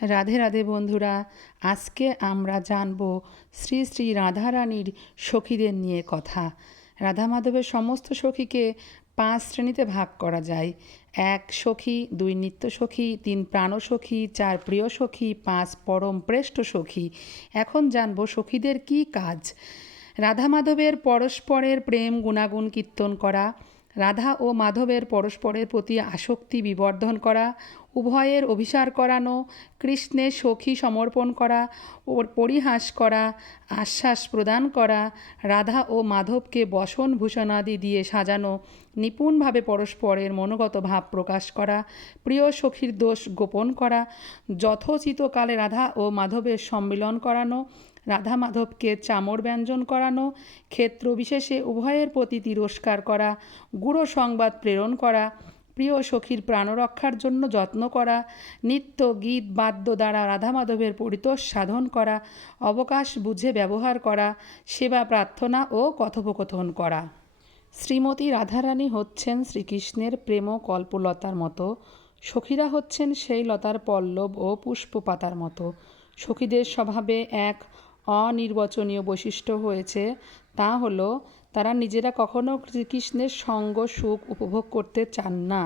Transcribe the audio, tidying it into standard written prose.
রাধে রাধে বন্ধুরা, আজকে আমরা জানব শ্রী শ্রী রাধারানীর সখীদের নিয়ে কথা। রাধা মাধবের সমস্ত সখীকে 5 শ্রেণীতে ভাগ করা যায়। 1 সখী, 2 নিত্য সখী, 3 প্রাণ সখী, 4 প্রিয় সখী, 5 পরম প্রেষ্ঠ সখী। এখন জানব সখীদের কী কাজ। রাধা মাধবের পরস্পরের প্রেম গুণাগুণ কীর্তন করা, রাধা ও মাধবের পরস্পরের প্রতি আসক্তি বিবর্ধন করা, উভয়ের অভিসার করানো, কৃষ্ণের সখী সমর্পণ করা ও পরিহাস করা, আশ্বাস প্রদান করা, রাধা ও মাধবকে বসন ভূষণাদি দিয়ে সাজানো, নিপুণভাবে পরস্পরের মনোগত ভাব প্রকাশ করা, প্রিয় সখীর দোষ গোপন করা, যথোচিতকালে রাধা ও মাধবের সম্মিলন করানো, রাধা মাধবকে চামর ব্যঞ্জন করানো, ক্ষেত্র বিশেষে উভয়ের প্রতি তিরস্কার করা, গূঢ় সংবাদ প্রেরণ করা, প্রিয় সখীর প্রাণরক্ষার জন্য যত্ন করা, নিত্য গীত বাদ্য দ্বারা রাধা মাধবের পরিতোষ সাধন করা, অবকাশ বুঝে ব্যবহার করা, সেবা প্রার্থনা ও কথোপকথন করা। শ্রীমতী রাধারানী হচ্ছেন শ্রীকৃষ্ণের প্রেম কল্পলতার মতো, সখীরা হচ্ছেন সেই লতার পল্লব ও পুষ্পপাতার মতো। সখীদের স্বভাবে এক অনির্বচনীয় বৈশিষ্ট্য হয়েছে, তা হলো তারা নিজেরা কখনো শ্রীকৃষ্ণের সঙ্গ সুখ উপভোগ করতে চান না।